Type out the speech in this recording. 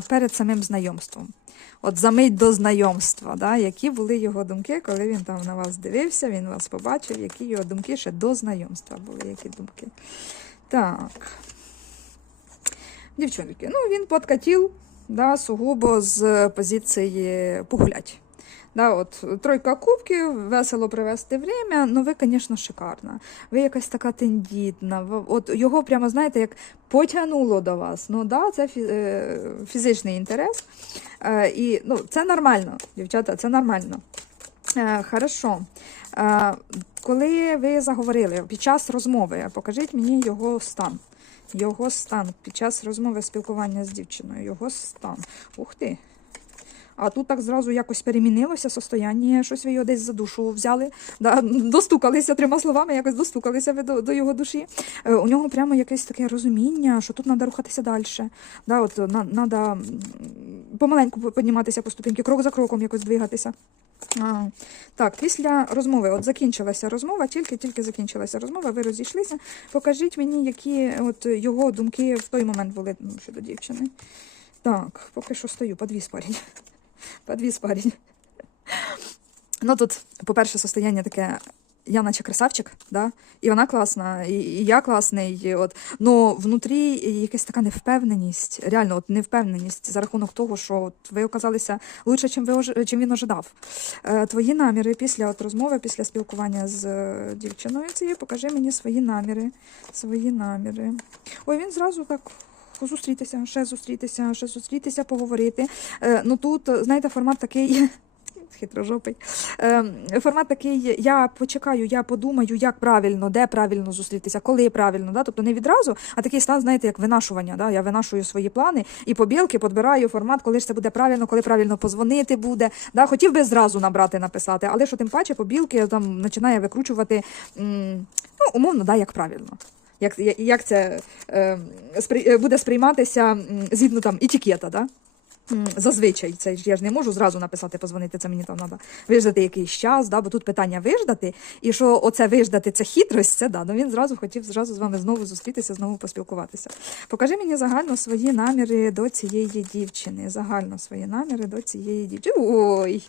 перед самим знайомством. От за мить до знайомства, да, які були його думки, коли він там на вас дивився, він вас побачив, які його думки ще до знайомства були, які думки. Так. Дівчонки, ну він подкатів, да, сугубо з позиції погулять. Да, от, тройка кубків, весело провести время, ну ви, звісно, шикарна. Ви якась така тендітна. От його прямо, знаєте, як потягнуло до вас. Ну, да, це е, фізичний інтерес. Е, і ну, це нормально, дівчата, це нормально. Е, Хорошо. Коли ви заговорили під час розмови, покажіть мені його стан. Його стан під час розмови спілкування з дівчиною. Його стан. Ух ти. А тут так зразу якось перемінилося состояння, щось ви його десь за душу взяли, да, достукалися трьома словами, якось достукалися ви до, до його душі. Е, у нього прямо якесь таке розуміння, що тут треба рухатися далі. Да, от, треба помаленьку підніматися по ступіньки, крок за кроком якось двигатися. А, так, після розмови, от закінчилася розмова, тільки-тільки закінчилася розмова, ви розійшлися. Покажіть мені, які от його думки в той момент були ну, щодо дівчини. Так, поки що стою, подвіз парень. Подвіз парень. Ну тут, по-перше, состояння таке. Я наче красавчик, да? і вона класна, і, і я класний. І от. Но внутрі якась така невпевненість, реально от невпевненість за рахунок того, що от ви оказалися лучше, чим, ви, чим він ожидав. Е, твої наміри після от розмови, після спілкування з е, дівчиною цією, покажи мені свої наміри. Свої наміри. Ой, він зразу так. Зустрітися, ще зустрітися, ще зустрітися, поговорити. Е, ну тут, знаєте, формат такий хитрожопий. Е, формат такий: я почекаю, я подумаю, як правильно, де правильно зустрітися, коли правильно. Да? Тобто не відразу, а такий стан, знаєте, як винашування. Да? Я винашую свої плани і по білки підбираю формат, коли ж це буде правильно, коли правильно позвонити буде. Да? Хотів би зразу набрати, написати, але що тим паче по білки там починає викручувати ну, умовно, да, як правильно. Як, як- це е, е, буде сприйматися згідно там етикета, да? Зазвичай це ж я ж не можу зразу написати, позвонити, це мені там треба виждати якийсь час, да, бо тут питання виждати, і що оце виждати, це хитрость, це да. Ну він зразу хотів зразу з вами знову зустрітися, знову поспілкуватися. Покажи мені загально свої наміри до цієї дівчини. Загально свої наміри до цієї дівчини. Ой,